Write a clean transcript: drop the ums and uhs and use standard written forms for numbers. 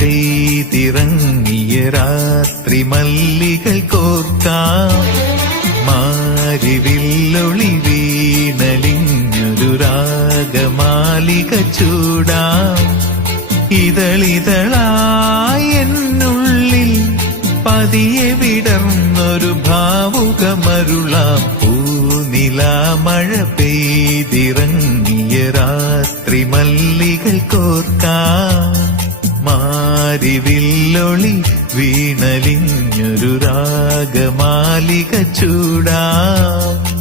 പെയ്തിറങ്ങിയ രാത്രി മല്ലികൾ കോർക്കാം. മാരിവില്ലൊളി വീണലിഞ്ഞൊരു രാഗമാലിക ചൂടാം. ഇതളിതളായി എന്നുള്ളിൽ പതിയെ വിടർന്നൊരു ഭാവുകമരുളാം. പൂനിലാമഴ പെയ്തിറങ്ങിയ രാത്രി മല്ലികൾ കോർക്കാം. മാരിവില്ലൊളി വീണലിഞ്ഞൊരു രാഗമാലിക ചൂടാം.